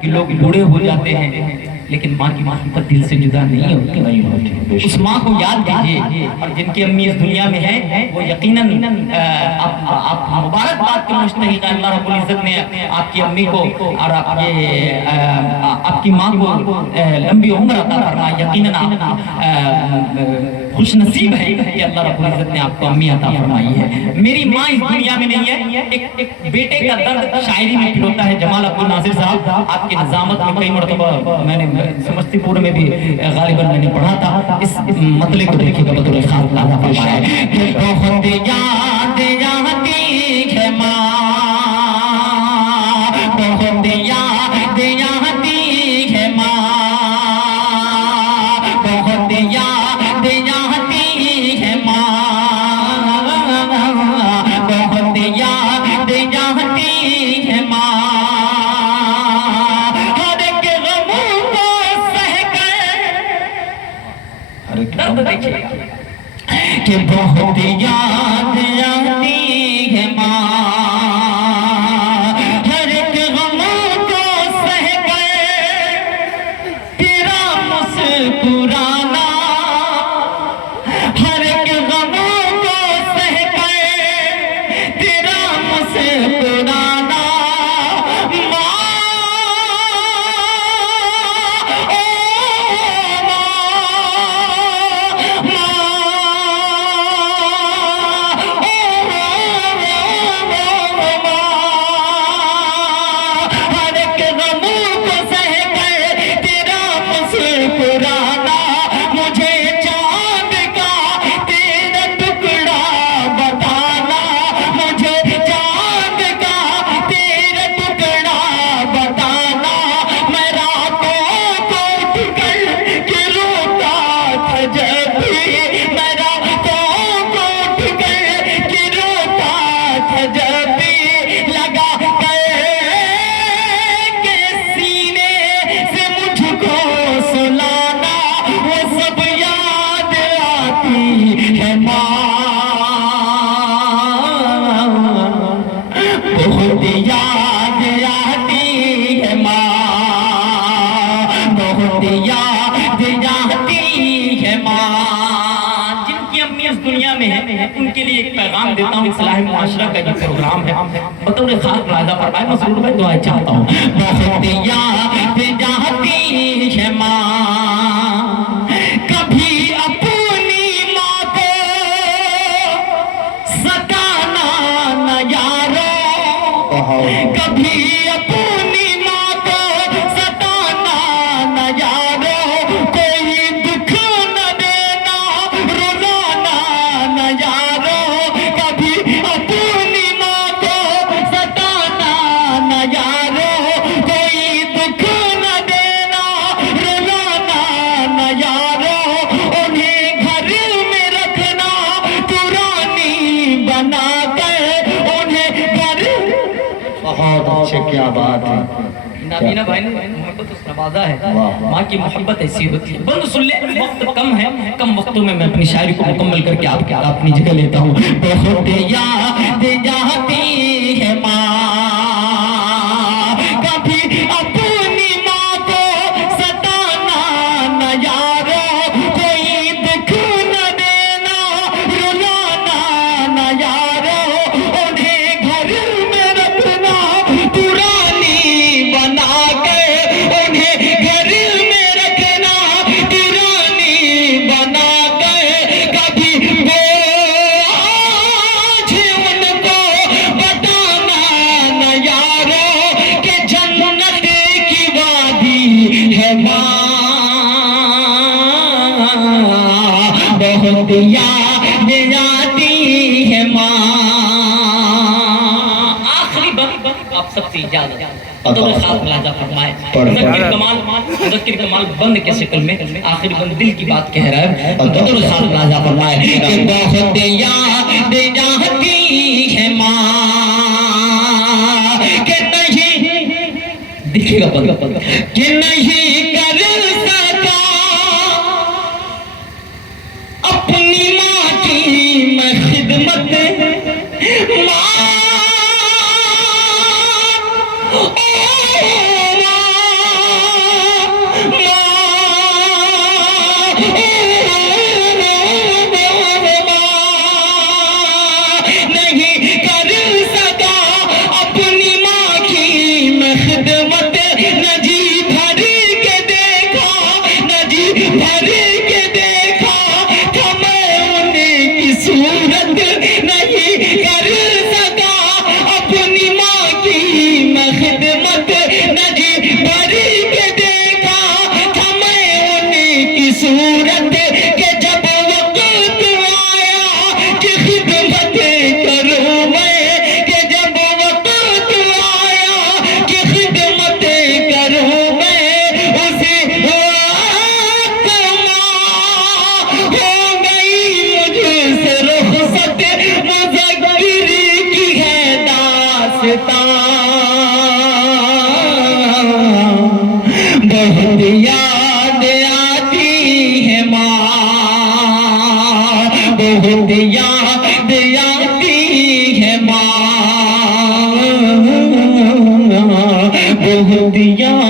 कि लोग बूढ़े हो जाते हैं लेकिन माँ की मोहब्बत दिल से जुदा नहीं होती। उस माँ को याद कीजिए, और जिनकी अम्मी इस दुनिया में है वो यकीनन आप मुबारकबाद के मुस्तहिक हैं। अल्लाह रब्बुल इज्जत ने आपकी अम्मी को और आपकी माँ को लंबी उम्र अता फरमाए। यकीनन आप खुश नसीब है कि अल्लाह रब्बुल इज्जत ने आपको अम्मी अता फरमाई है। मेरी माँ इस दुनिया में नहीं है। एक बेटे का दर्द शायरी में पिरोता है जमाल अब्दुल नासिर साहब। आपकी निजामत में कई मरतबा मैंने समस्तीपुर में भी गालिबन मैंने पढ़ा था। इस मतले को देखिएगा बतौर खास ताज़ा फरमाया है। बहुत याद आती है माँ, बहुत याद आती है माँ, बहुत याद आती है माँ, बहुत याद आती है माँ। दर्द देखिए कि बहुत याद आती है माँ, हर एक गमों को सह कर तेरा मुस्कुराना, हर एक गमों को सह कर तेरा मुस्कुराना। उनके लिए एक पैगाम देता हूँ। इस्लाह मुआशरा का जो प्रोग्राम है बतौर खास मुलाहिजा फरमाए, मैं ज़रूर में दुआ चाहता हूँ। बहुत याद आती है माँ, कभी अपनी माँ को सताना न यारो, कभी अपनी माँ को सताना न यारो, कोई दुख न देना रुलाना न यारो, कभी अपनी माँ को सताना न यारो, कोई दुख न देना रुलाना न यारो, उन्हें घर में रखना पुरानी बना कर, उन्हें घर। बहुत अच्छे, क्या बात है। नाबीना भाई ने मोहब्बत उस नवाजा है, माँ की मोहब्बत ऐसी होती है। बंद सुन ले, वक्त कम है, कम वक्तों में मैं अपनी शायरी को मुकम्मल करके आपके अपनी जगह लेता हूँ। बहुत याद जाती है माँ, कभी अपनी माँ को सताना न यारो, कोई दुख न देना रुलाना न यारो, उन्हें घर में रखना पुरानी बना कर, उन्हें घर में रखना पुरानी बना कर, कभी बोझ उनको बताना न यारो कि जन्नत की वादी है माँ। बहुत याद आती है माँ। आखिरी वक्त आप सबसे इजाजत, मुज़क्किर कमाल बंद के शक्ल में आखिरी बंद दिल की बात कह रहा है। बहुत याद जाती है माँ, कि नहीं दिखेगा कि नहीं कर सका अपनी माँ की मैं खिदमत, माँ बहुत याद आती है माँ, बहुत याद आती है माँ, बहुत याद